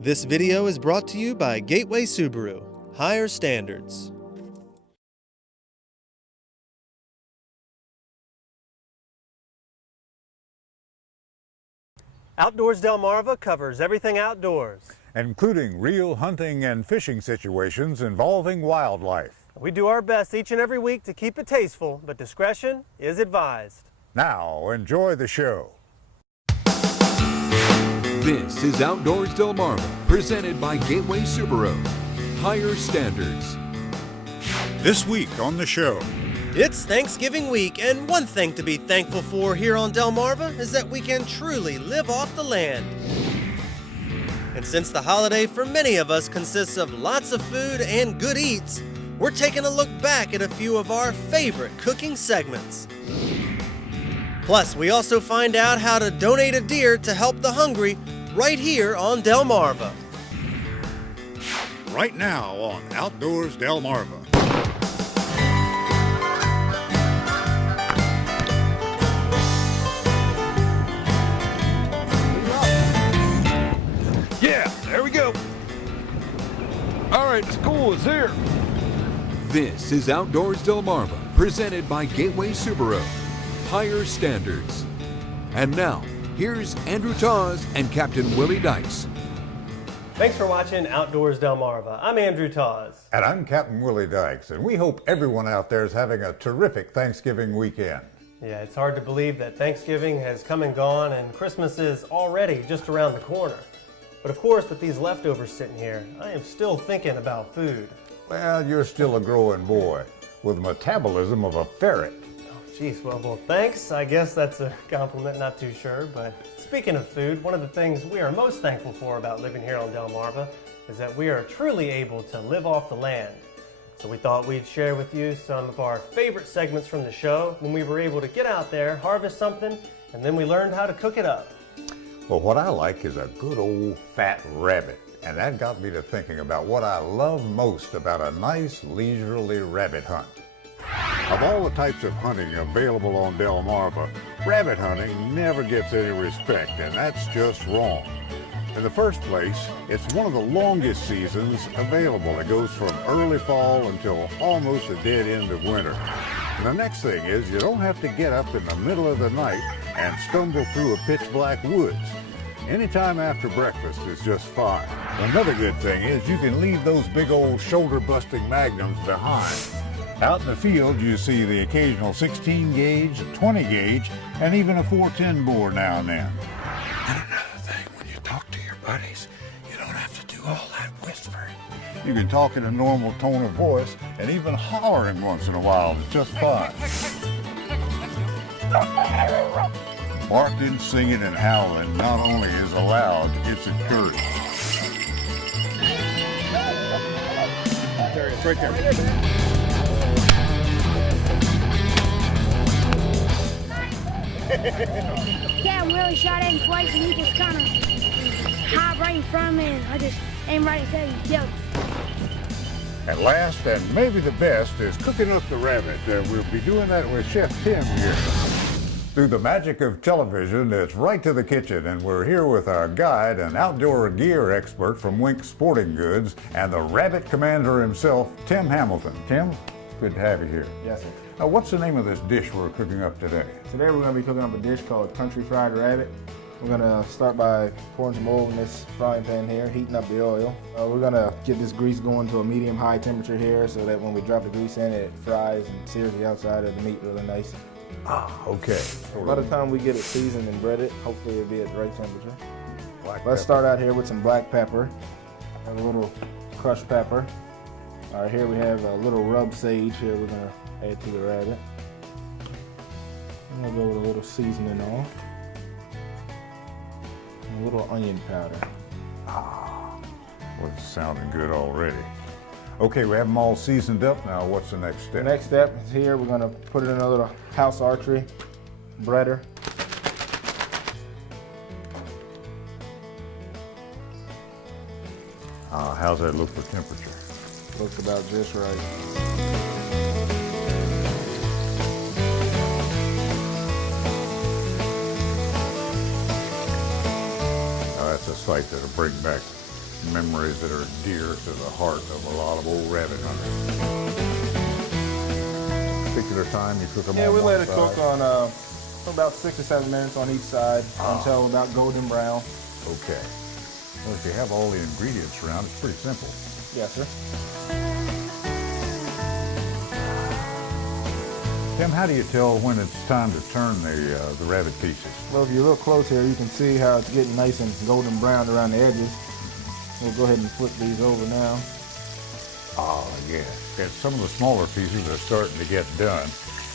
This video is brought to you by Gateway Subaru. Higher standards. Outdoors Delmarva covers everything outdoors, including real hunting and fishing situations involving wildlife. we do our best each and every week to keep it tasteful, but discretion is advised. Now, enjoy the show. This is Outdoors Delmarva, presented by Gateway Subaru. Higher standards. This week on the show, It's Thanksgiving week, and one thing to be thankful for here on Delmarva is that we can truly live off the land. And since the holiday for many of us consists of lots of food and good eats, we're taking a look back at a few of our favorite cooking segments. Plus, we also find out how to donate a deer to help the hungry right here on Delmarva. right now on Outdoors Delmarva. Yeah, there we go. All right, school is here. This is Outdoors Delmarva, presented by Gateway Subaru. Higher standards. And now, here's Andrew Tawes and Captain Willie Dykes. Thanks for watching Outdoors Delmarva. I'm Andrew Tawes. And I'm Captain Willie Dykes, and we hope everyone out there is having a terrific Thanksgiving weekend. Yeah, it's hard to believe that Thanksgiving has come and gone and Christmas is already just around the corner. But of course, with these leftovers sitting here, I am still thinking about food. Well, you're still a growing boy with the metabolism of a ferret. Geez, well, thanks. I guess that's a compliment, not too sure. But speaking of food, one of the things we are most thankful for about living here on Delmarva is that we are truly able to live off the land. So we thought we'd share with you some of our favorite segments from the show when we were able to get out there, harvest something, and then we learned how to cook it up. Well, what I like is a good old fat rabbit. And that got me to thinking about what I love most about a nice leisurely rabbit hunt. Of all the types of hunting available on Delmarva, rabbit hunting never gets any respect, and that's just wrong. In the first place, it's one of the longest seasons available. It goes from early fall until almost the dead end of winter. And the next thing is you don't have to get up in the middle of the night and stumble through a pitch black woods. Anytime after breakfast is just fine. Another good thing is you can leave those big old shoulder-busting magnums behind. Out in the field, you see the occasional 16 gauge, 20 gauge, and even a 410 bore now and then. And another thing, when you talk to your buddies, you don't have to do all that whispering. You can talk in a normal tone of voice and even hollering once in a while. It's just fine. Barking, singing, and howling not only is allowed, it's encouraged. There it is, right there. Yeah, Willie shot at him twice and he just kind of hopped right in front of me and I just aimed right at him and killed him. And last, and maybe the best, is cooking up the rabbit. We'll be doing that with Chef Tim here. Through the magic of television, it's right to the kitchen, and we're here with our guide and outdoor gear expert from Wink Sporting Goods and the rabbit commander himself, Tim Hamilton. Tim, good to have you here. Yes, sir. Now, what's the name of this dish we're cooking up today? Today we're going to be cooking up a dish called country fried rabbit. We're going to start by pouring some oil in this frying pan here, heating up the oil. We're going to get this grease going to a medium-high temperature here so that when we drop the grease in, it fries and sears the outside of the meat really nice. Ah, okay. By the time we get it seasoned and breaded, hopefully it'll be at the right temperature. Black Let's pepper. start out here with some black pepper and a little crushed pepper. All right, here we have a little rub sage here we're going to add to the rabbit. And we'll go with a little seasoning on. And a little onion powder. Well, it's sounding good already. Okay, we have them all seasoned up. Now, what's the next step? The next step is here, we're going to put it in a little house archery breader. How's that look for temperature? Looks about just right. Now, that's a sight that'll bring back memories that are dear to the heart of a lot of old rabbit hunters. Particular time you cook them Yeah, on we one let it side? cook on for about 6 to 7 minutes on each side until about golden brown. Okay. Well, if you have all the ingredients around, it's pretty simple. Yes, sir. Tim, how do you tell when it's time to turn the rabbit pieces? Well, if you look close here, you can see how it's getting nice and golden brown around the edges. We'll go ahead and flip these over now. Oh, yeah. And some of the smaller pieces are starting to get done.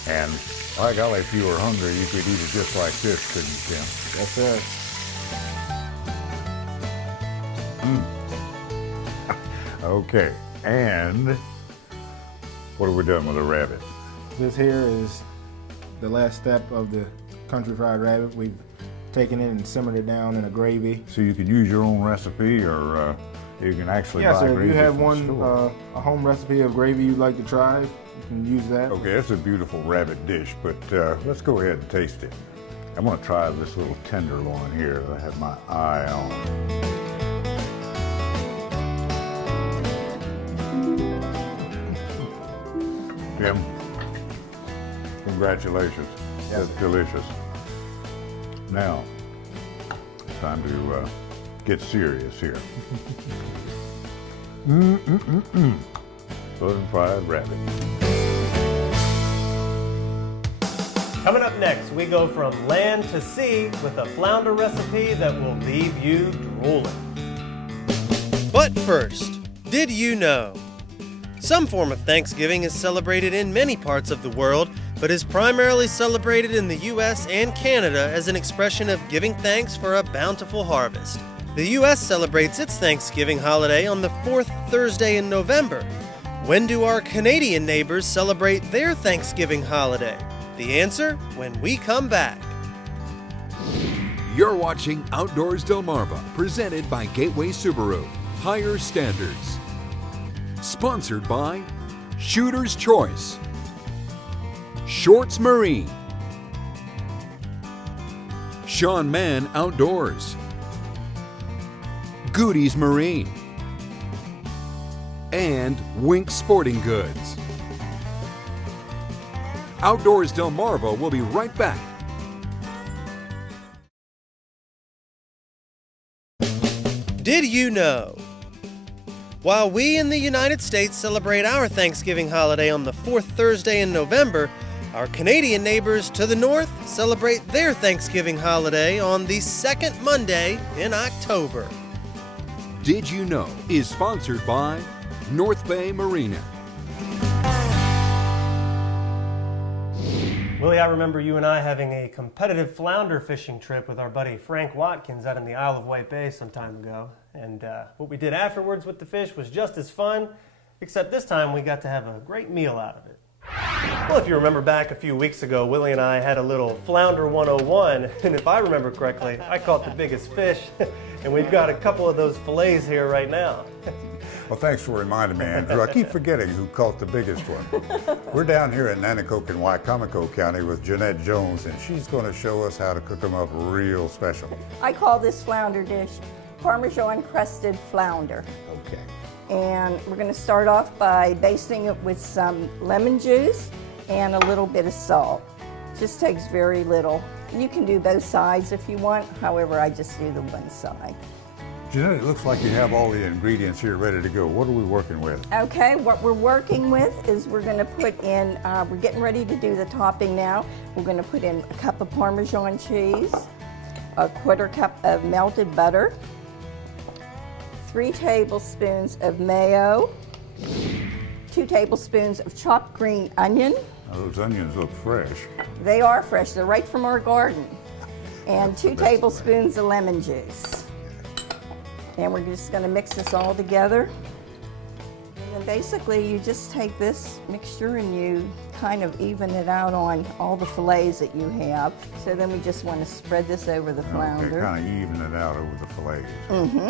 And by golly, if you were hungry, you could eat it just like this, couldn't you, Tim? Yes, sir. Okay. And what have we done with the rabbit? This here is the last step of the country fried rabbit. We've taken it and simmered it down in a gravy. So you can use your own recipe, or you can actually Yeah, buy so if gravy you have from the one store. a home recipe of gravy you'd like to try, you can use that. Okay, that's a beautiful rabbit dish, but let's go ahead and taste it. I'm going to try this little tenderloin here that I have my eye on. Tim, congratulations. Yes, That's delicious. Now, time to get serious here. Southern fried rabbit. Coming up next, we go from land to sea with a flounder recipe that will leave you drooling. But first, did you know? Some form of Thanksgiving is celebrated in many parts of the world, but is primarily celebrated in the U.S. and Canada as an expression of giving thanks for a bountiful harvest. The U.S. celebrates its Thanksgiving holiday on the fourth Thursday in November. When do our Canadian neighbors celebrate their Thanksgiving holiday? The answer when we come back. You're watching Outdoors Delmarva, presented by Gateway Subaru. Higher standards. Sponsored by Shooter's Choice, Shorts Marine, Sean Mann Outdoors, Goody's Marine, and Wink Sporting Goods. Outdoors Delmarva will be right back. Did you know? While we in the United States celebrate our Thanksgiving holiday on the fourth Thursday in November, our Canadian neighbors to the north celebrate their Thanksgiving holiday on the second Monday in October. Did You Know is sponsored by North Bay Marina. Willie, I remember you and I having a competitive flounder fishing trip with our buddy Frank Watkins out in the Isle of Wight Bay some time ago. And what we did afterwards with the fish was just as fun, except this time we got to have a great meal out of it. Well, if you remember back a few weeks ago, Willie and I had a little Flounder 101, and if I remember correctly, I caught the biggest fish, and we've got a couple of those fillets here right now. Well, thanks for reminding me, Andrew. I keep forgetting who caught the biggest one. We're down here in Nanticoke and Wicomico County with Jeanette Jones, and she's going to show us how to cook them up real special. I call this flounder dish Parmesan crusted flounder. Okay. And we're going to start off by basting it with some lemon juice and a little bit of salt. Just takes very little. You can do both sides if you want, however I just do the one side. Jeanette, it looks like you have all the ingredients here ready to go. What are we working with? Okay, what we're working with is we're going to put in, we're getting ready to do the topping now. We're going to put in a cup of Parmesan cheese, a quarter cup of melted butter, 3 tablespoons of mayo, 2 tablespoons of chopped green onion. Now, those onions look fresh. They are fresh, they're right from our garden. And That's the 2 best tablespoons of lemon juice. And we're just gonna mix this all together. And then basically you just take this mixture and you kind of even it out on all the fillets that you have. So then we just want to spread this over the flounder. Okay, kind of even it out over the fillets. Mm-hmm.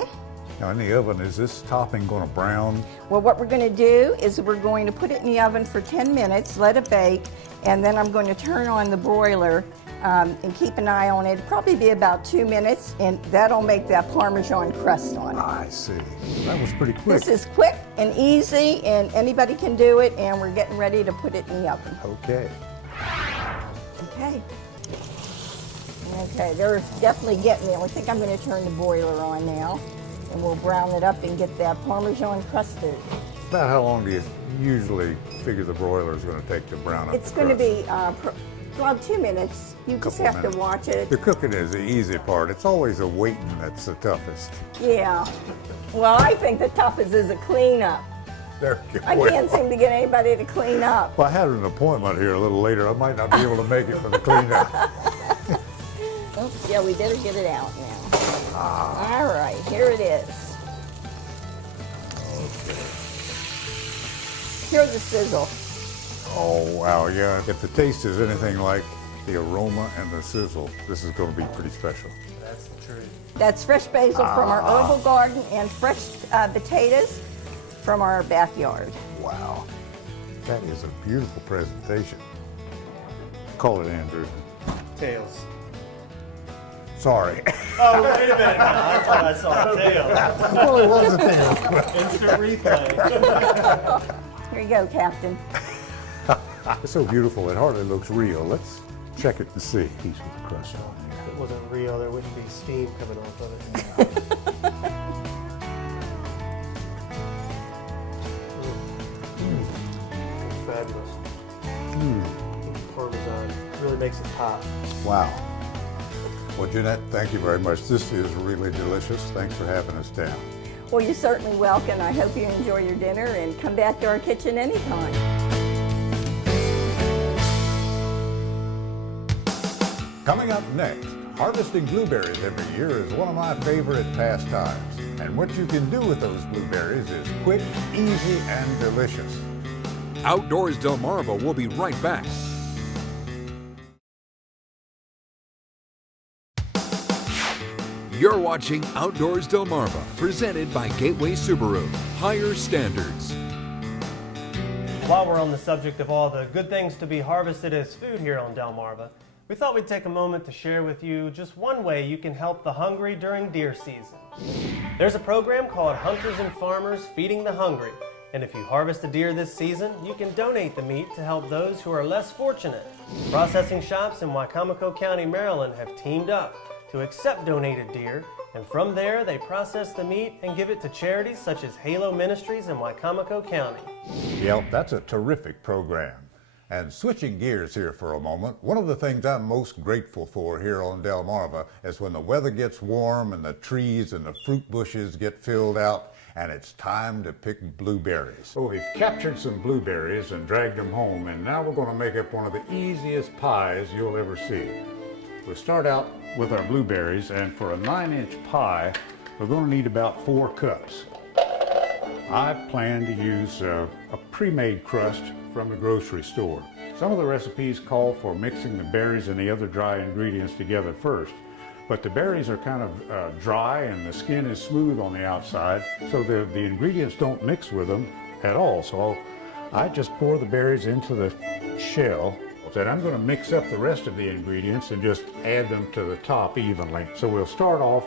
Now in the oven, is this topping going to brown? Well, what we're going to do is we're going to put it in the oven for 10 minutes, let it bake, and then I'm going to turn on the broiler and keep an eye on it. It'll probably be about 2 minutes, and that'll make that Parmesan crust on it. I see. That was pretty quick. This is quick and easy, and anybody can do it, and we're getting ready to put it in the oven. Okay. Okay. Okay, they're definitely getting there. I think I'm going to turn the boiler on now, and we'll brown it up and get that Parmesan crusted. About how long do you usually figure the broiler is going to take to brown up It's the going to crust? be about 2 minutes. You just Couple have minutes. to watch it. The cooking is the easy part. It's always the waiting that's the toughest. Yeah. Well, I think the toughest is a cleanup. There you go. I can't seem to get anybody to clean up. Well, I had an appointment here a little later. I might not be able to make it for the cleanup. Oops, yeah, we better get it out now. All right, here it is. Here's the sizzle. Oh, wow, yeah. If the taste is anything like the aroma and the sizzle, this is going to be pretty special. That's the truth. That's fresh basil from our herbal garden and fresh potatoes from our backyard. Wow. That is a beautiful presentation. Call it, Andrew. Tails. Sorry. Oh, wait a minute. That's what I saw. Tails. Well, it was a tail. Instant replay. Here you go, Captain. It's so beautiful, it hardly looks real. Let's check it and see. Piece with the crust on If it wasn't real, there wouldn't be steam coming off of it. Fabulous. Parmesan really makes it pop. here. Wow. Well, Jeanette, thank you very much. This is really delicious. Thanks for having us down. Well, you're certainly welcome. I hope you enjoy your dinner and come back to our kitchen anytime. Coming up next, harvesting blueberries every year is one of my favorite pastimes. And what you can do with those blueberries is quick, easy, and delicious. Outdoors Delmarva will be right back. You're watching Outdoors Delmarva, presented by Gateway Subaru. Higher standards. While we're on the subject of all the good things to be harvested as food here on Delmarva, we thought we'd take a moment to share with you just one way you can help the hungry during deer season. There's a program called Hunters and Farmers Feeding the Hungry, and if you harvest a deer this season, you can donate the meat to help those who are less fortunate. Processing shops in Wicomico County, Maryland have teamed up to accept donated deer, and from there they process the meat and give it to charities such as Halo Ministries in Wicomico County. Yep, that's a terrific program. And switching gears here for a moment, one of the things I'm most grateful for here on Delmarva is when the weather gets warm and the trees and the fruit bushes get filled out and it's time to pick blueberries. So we've captured some blueberries and dragged them home, and now we're going to make up one of the easiest pies you'll ever see. We'll start out with our blueberries, and for a 9-inch pie, we're going to need about 4 cups. I plan to use a pre-made crust from the grocery store. Some of the recipes call for mixing the berries and the other dry ingredients together first, but the berries are kind of dry and the skin is smooth on the outside, so the ingredients don't mix with them at all. So I just pour the berries into the shell. Then I'm going to mix up the rest of the ingredients and just add them to the top evenly. So we'll start off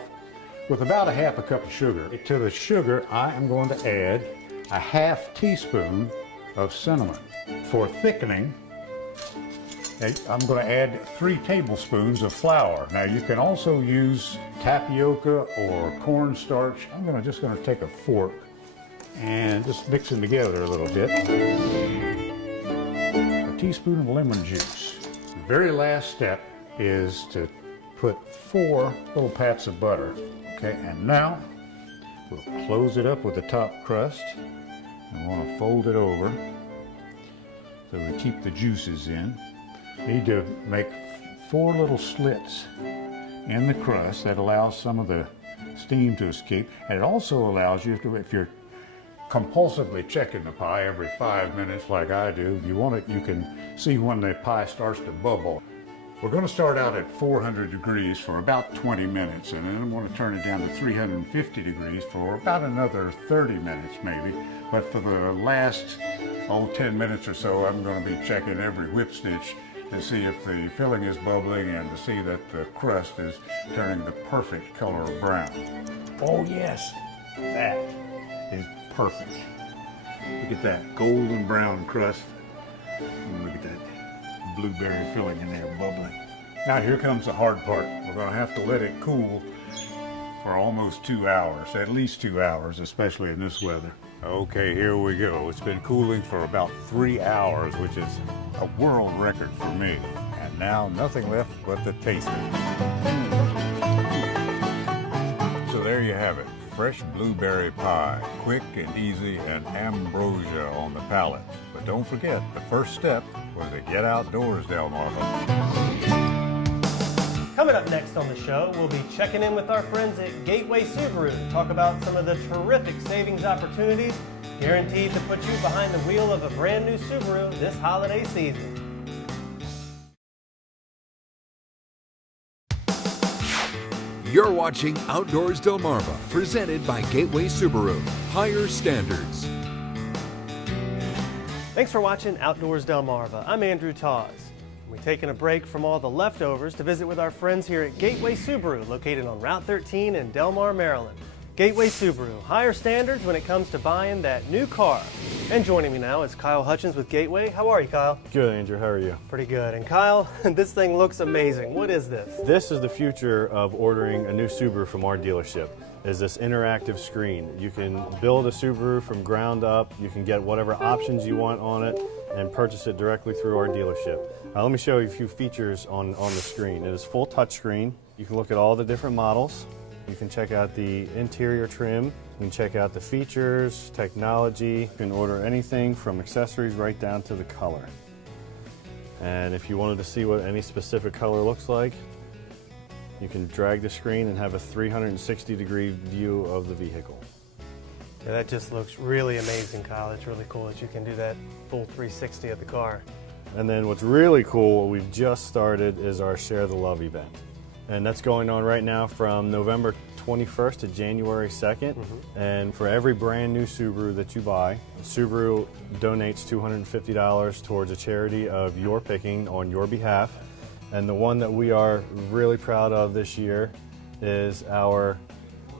with about a half a cup of sugar. To the sugar, I am going to add a half teaspoon of cinnamon. For thickening, I'm going to add 3 tablespoons of flour. Now you can also use tapioca or cornstarch. I'm just going to take a fork and just mix them together a little bit. A teaspoon of lemon juice. The very last step is to put 4 little pats of butter. Okay, and now we'll close it up with the top crust. I want to fold it over so we keep the juices in. Need to make 4 little slits in the crust that allows some of the steam to escape, and it also allows you to, if you're compulsively checking the pie every 5 minutes like I do, if you want it, you can see when the pie starts to bubble. We're going to start out at 400 degrees for about 20 minutes, and then I'm going to turn it down to 350 degrees for about another 30 minutes maybe. But for the last 10 minutes or so, I'm going to be checking every whip stitch to see if the filling is bubbling and to see that the crust is turning the perfect color of brown. Oh yes, that is perfect. Look at that golden brown crust. And look at that blueberry filling in there bubbling. Now here comes the hard part. We're going to have to let it cool for almost 2 hours, at least 2 hours, especially in this weather. Okay, here we go. It's been cooling for about 3 hours, which is a world record for me. And now nothing left but to taste it. So there you have it. Fresh blueberry pie, quick and easy and ambrosia on the palate. But don't forget, the first step was to get outdoors, Delmarva. Coming up next on the show, we'll be checking in with our friends at Gateway Subaru to talk about some of the terrific savings opportunities guaranteed to put you behind the wheel of a brand new Subaru this holiday season. You're watching Outdoors Delmarva, presented by Gateway Subaru. Higher standards. Thanks for watching Outdoors Delmarva. I'm Andrew Tawes. We're taking a break from all the leftovers to visit with our friends here at Gateway Subaru, located on Route 13 in Delmar, Maryland. Gateway Subaru, higher standards when it comes to buying that new car. And joining me now is Kyle Hutchins with Gateway. How are you, Kyle? Good, Andrew. How are you? Pretty good. And Kyle, this thing looks amazing. What is this? This is the future of ordering a new Subaru from our dealership. Is this interactive screen. You can build a Subaru from ground up. You can get whatever options you want on it and purchase it directly through our dealership. Let me show you a few features on the screen. It is full touchscreen. You can look at all the different models. You can check out the interior trim. You can check out the features, technology. You can order anything from accessories right down to the color. And if you wanted to see what any specific color looks like, you can drag the screen and have a 360-degree view of the vehicle. Yeah, that just looks really amazing, Kyle. It's really cool that you can do that full 360 of the car. And then what's really cool, what we've just started, is our Share the Love event. And that's going on right now from November 21st to January 2nd. And for every brand new Subaru that you buy, Subaru donates $250 towards a charity of your picking on your behalf. And the one that we are really proud of this year is our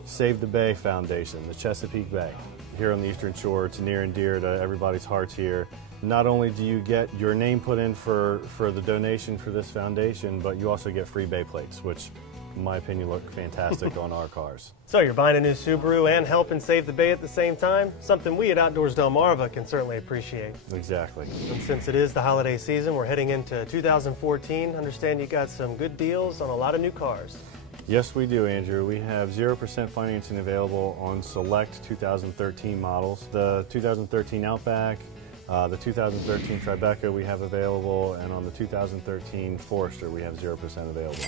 Save the Bay Foundation, the Chesapeake Bay. Here on the Eastern Shore, it's near and dear to everybody's hearts here. Not only do you get your name put in for the donation for this foundation, but you also get free bay plates, which in my opinion look fantastic on our cars. So you're buying a new Subaru and helping save the bay at the same time? Something we at Outdoors Delmarva can certainly appreciate. Exactly. And since it is the holiday season, we're heading into 2014. Understand you got some good deals on a lot of new cars. Yes, we do, Andrew. We have 0% financing available on select 2013 models. The 2013 Outback, the 2013 Tribeca we have available, and on the 2013 Forester we have 0% available.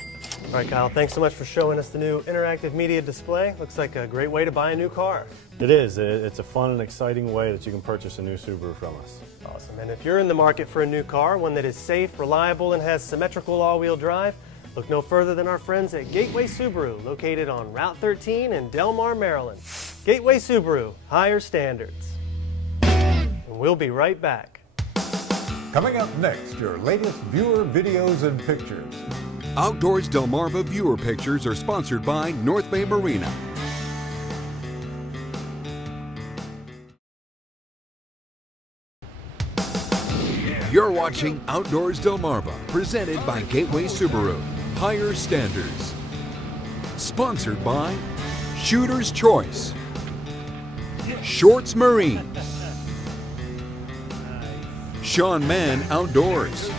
All right, Kyle, thanks so much for showing us the new interactive media display. Looks like a great way to buy a new car. It is. It's a fun and exciting way that you can purchase a new Subaru from us. Awesome. And if you're in the market for a new car, one that is safe, reliable, and has symmetrical all-wheel drive, look no further than our friends at Gateway Subaru, located on Route 13 in Delmar, Maryland. Gateway Subaru, higher standards. We'll be right back. Coming up next, your latest viewer videos and pictures. Outdoors Delmarva viewer pictures are sponsored by North Bay Marina. You're watching Outdoors Delmarva, presented by Gateway Subaru. Higher standards. Sponsored by Shooter's Choice, Shorts Marine, Sean Mann Outdoors,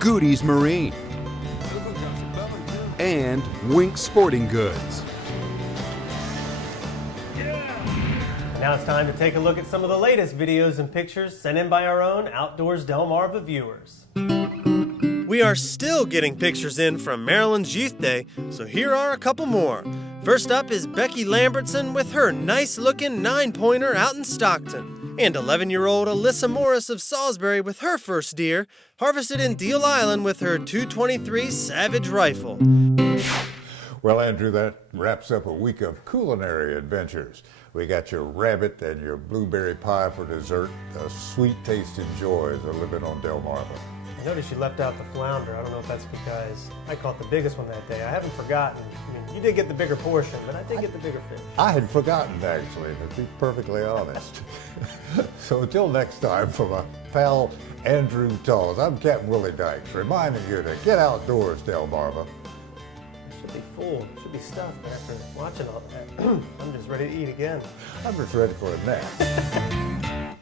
Goodies Marine, and Wink Sporting Goods. Now it's time to take a look at some of the latest videos and pictures sent in by our own Outdoors Delmarva viewers. We are still getting pictures in from Maryland's Youth Day, so here are a couple more. First up is Becky Lambertson with her nice-looking 9-pointer out in Stockton. And 11-year-old Alyssa Morris of Salisbury with her first deer, harvested in Deal Island with her .223 Savage rifle. Well, Andrew, that wraps up a week of culinary adventures. We got your rabbit and your blueberry pie for dessert, a sweet tasting joys of living on Delmarva. I noticed you left out the flounder. I don't know if that's because I caught the biggest one that day. I haven't forgotten. I mean, you did get the bigger portion, but I did get the bigger fish. I had forgotten, actually, to be perfectly honest. So until next time, for my pal Andrew Taws, I'm Captain Willie Dykes, reminding you to get outdoors, Delmarva. Should be full. Should be stuffed after watching all that. I'm just ready to eat again. I'm just ready for a nap.